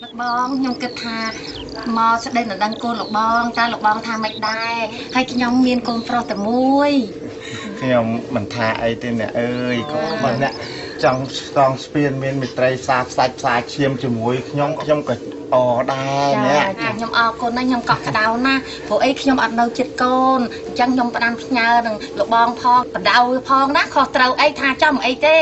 បងខ្ញុំគិតថាមកស្ដីនៅដឹងកូនលោកបងតើលោកបងថាមិនដែរហើយខ្ញុំមានកូនប្រុសតែមួយខ្ញុំមិនថាអីទេអ្នកអើយកូនបងអ្នកចង់ស្ទងស្ពានមានមេត្រីសាផ្សាច់ផ្សាឈាមជាមួយខ្ញុំក៏អដែរអ្នកខ្ញុំអរគុណណាស់ខ្ញុំកក់ក្ដៅណាស់ព្រោះអីខ្ញុំអត់នៅចិត្តកូនអញ្ចឹងខ្ញុំផ្ដាំផ្ញើនឹងលោកបងផងបដៅផងណាខុសត្រូវអីថាចំអីទេ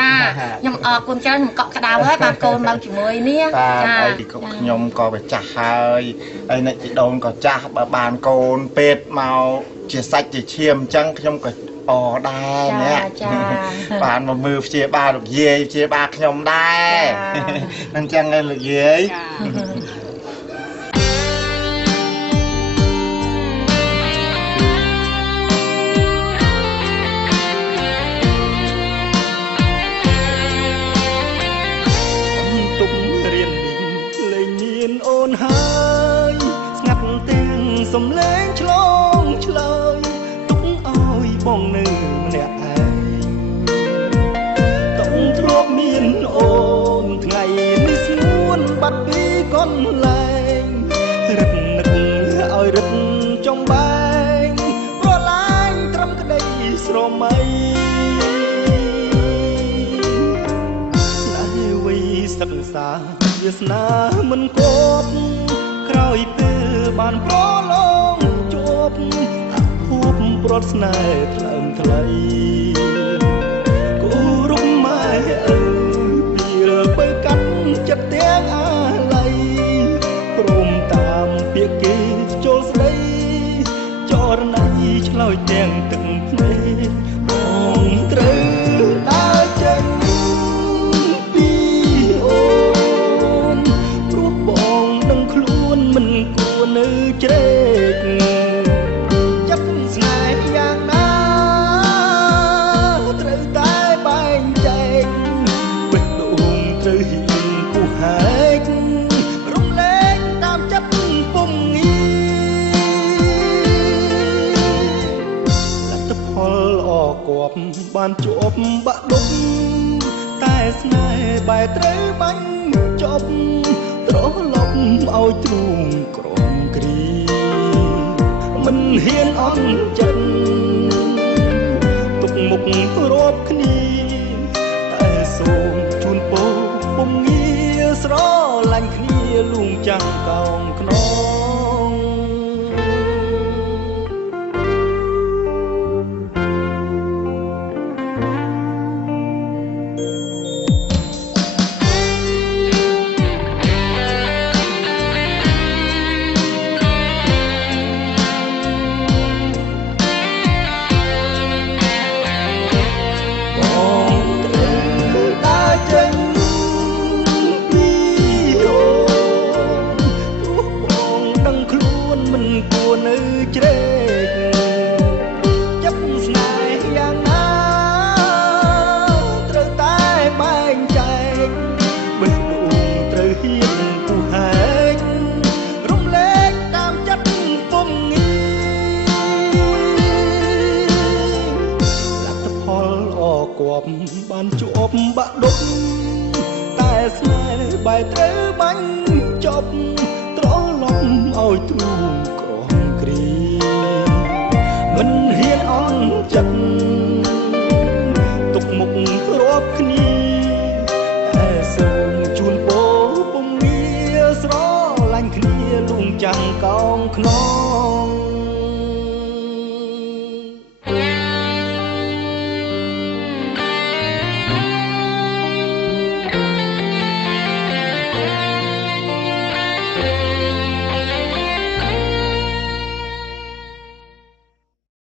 ចាខ្ញុំអរគុណច្រើនខ្ញុំកក់ក្ដៅហើយបានកូននៅជាមួយនេះចាអីខ្ញុំក៏វាចាស់ហើយហើយអ្នកជីដូនក៏ចាស់បើបានកូនពេទ្យមកជាសាច់ជាឈាមអញ្ចឹងខ្ញុំក៏អដែរអ្នកបានមកមើលព្យាបាលលោកយាយព្យាបាលខ្ញុំដែរអញ្ចឹងឯងលោកយាយទុំរៀនលេងមានអូនហើយស្ងាត់ទាំងសំឡេងឆ្លងឆ្លើយទុកឲ្យបងនៅម្នាក់ឯងទុំធ្លាប់មានអូនថ្ងៃនេះស្ងួនបាត់ពីកន្លែងរឹកនឹកឲ្យរឹកចំបែងប្រឡាញត្រឹមក្តីស្រមៃសិក្សាវាសនាមិនគប់ក្រោយពេលបានប្រឡងជួបភពប្រត់ស្នេហ៍ថ្លើមថ្លៃគូរុំម៉ែអើយពីលបើកាត់ចិត្តទាំងអាល័យព្រមតាមពាក្យគេចូលស្ដីចរណៃឆ្លើយទាំងទឹកភ្នែកបងត្រូវដើរចេញមិនគួរនៅជ្រែកចិត្តស្នេហ៍យ៉ាងណាត្រូវតែបែងចែកបេះដូងត្រូវហ៊ានគូហែករំលែកតាមចិត្តពុំងាលទ្ធផលអកប់បានជាប់បាក់ដុំតែស្នេហ៍បែរត្រូវបាញ់ចប់ត្រឡប់ឲ្យទ្រូងក្រំគ្រីមិនហ៊ានអន់ចិត្តទុកមុខរាប់គ្នាតែសូមជូនពរពុំងារស្រឡាញ់គ្នាលួងចាំងកោងខ្នងបានជាប់បាក់ដុំតែស្នេហ៍បែរត្រូវបាញ់ចប់ត្រឡប់ឲ្យទ្រូងក្រំគ្រីមិនហ៊ានអន់ចិត្តទុកមុខរាប់គ្នាតែសូមជូនពរពុំងារស្រឡាញ់គ្នាលួងចាំងកោងខ្នង